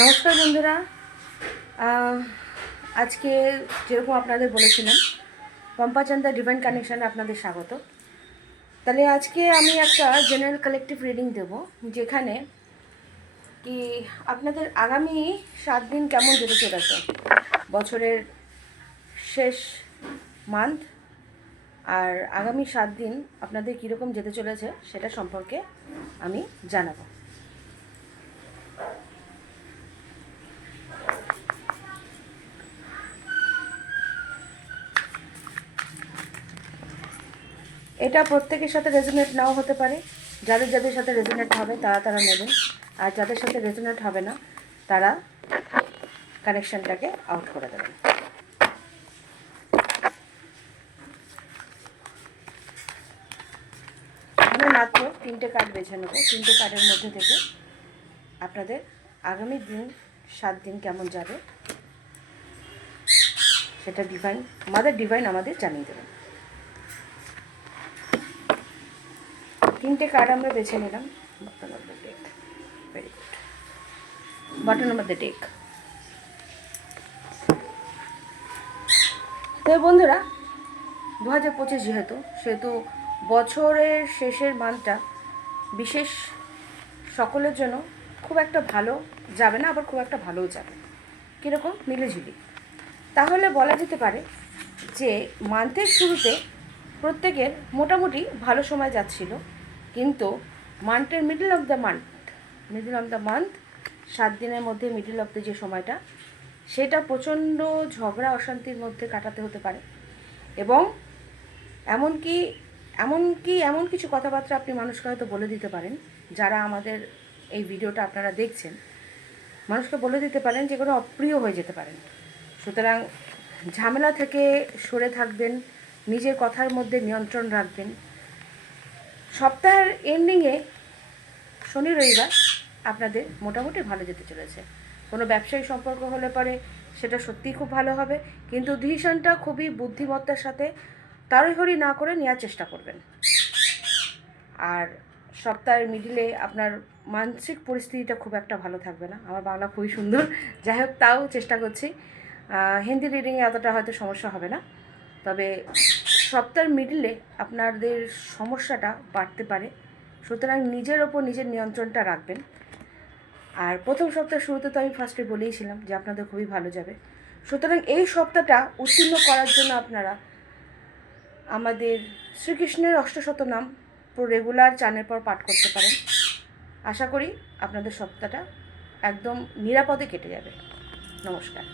নমস্কার বন্ধুরা। আজকে যেরকম আপনাদের বলেছিলাম পম্পাচান্দা ডিভাইন কানেকশানে আপনাদের স্বাগত। তাহলে আজকে আমি একটা জেনারেল কালেকটিভ রিডিং দেব, যেখানে কি আপনাদের আগামী 7 দিন কেমন যেতে চলেছে, বছরের শেষ মান্থ, আর আগামী 7 দিন আপনাদের কীরকম যেতে চলেছে সেটা সম্পর্কে আমি জানাবো। এটা প্রত্যেকের সাথে রেজোনেট নাও হতে পারে। যাদের যাদের সাথে রেজোনেট হবে তারা নেবেন, আর যাদের সাথে রেজোনেট হবে না তারা কানেকশানটাকে আউট করে দেবেন। আমি মাত্র 3টে কার্ড বেছে নেব। 3টে কার্ডের মধ্যে থেকে আপনাদের আগামী দিন 7 দিন কেমন যাবে সেটা ডিভাইন আমাদের জানিয়ে দেবেন। 3টে কার্ড আমরা বেছে নিলাম। Bottom of the deck, very good. Bottom of the deck. তো বন্ধুরা, 2025 সেহেতু বছরের শেষের মান্থটা বিশেষ সকলের জন্য খুব একটা ভালো যাবে না, আবার খুব একটা ভালোও যাবে, কীরকম মিলেঝুলি। তাহলে বলা যেতে পারে যে মান্থের শুরুতে প্রত্যেকের মোটামুটি ভালো সময় যাচ্ছিল, কিন্তু মান্থের মিডল অফ দ্য মান্থ 7 দিনের মধ্যে মিডল অফ দ্য যে সময়টা, সেটা প্রচণ্ড ঝগড়া অশান্তির মধ্যে কাটাতে হতে পারে। এবং এমনকি এমন কিছু কথাবার্তা আপনি মানুষকে হয়তো বলে দিতে পারেন, যারা আমাদের এই ভিডিওটা আপনারা দেখছেন, মানুষকে বলে দিতে পারেন যে কোনো অপ্রিয় হয়ে যেতে পারেন। সুতরাং ঝামেলা থেকে সরে থাকবেন, নিজের কথার মধ্যে নিয়ন্ত্রণ রাখবেন। সপ্তাহের এন্ডিংয়ে শনি রবিবার আপনাদের মোটামুটি ভালো যেতে চলেছে। কোনো ব্যবসায়ী সম্পর্ক হলে পরে সেটা সত্যিই খুব ভালো হবে, কিন্তু ডিসিশনটা খুবই বুদ্ধিমত্তার সাথে তাড়াহুড়ি না করে নেওয়ার চেষ্টা করবেন। আর সপ্তাহের মিডিলে আপনার মানসিক পরিস্থিতিটা খুব একটা ভালো থাকবে না। আমার বাংলা খুবই সুন্দর, যাই হোক, তাও চেষ্টা করছি। হিন্দি রিডিংয়ে এতটা হয়তো সমস্যা হবে না, তবে সপ্তাহের মিডিলে আপনাদের সমস্যাটা বাড়তে পারে। সুতরাং নিজের ওপর নিজের নিয়ন্ত্রণটা রাখবেন। আর প্রথম সপ্তাহের শুরুতে তো আমি ফার্স্টে বলেইছিলাম যে আপনাদের খুবই ভালো যাবে। সুতরাং এই সপ্তাহটা উত্তীর্ণ করার জন্য আপনারা আমাদের শ্রীকৃষ্ণের অষ্টশতনাম রেগুলার চানের পর পাঠ করতে পারেন। আশা করি আপনাদের সপ্তাহটা একদম নিরাপদে কেটে যাবে। নমস্কার।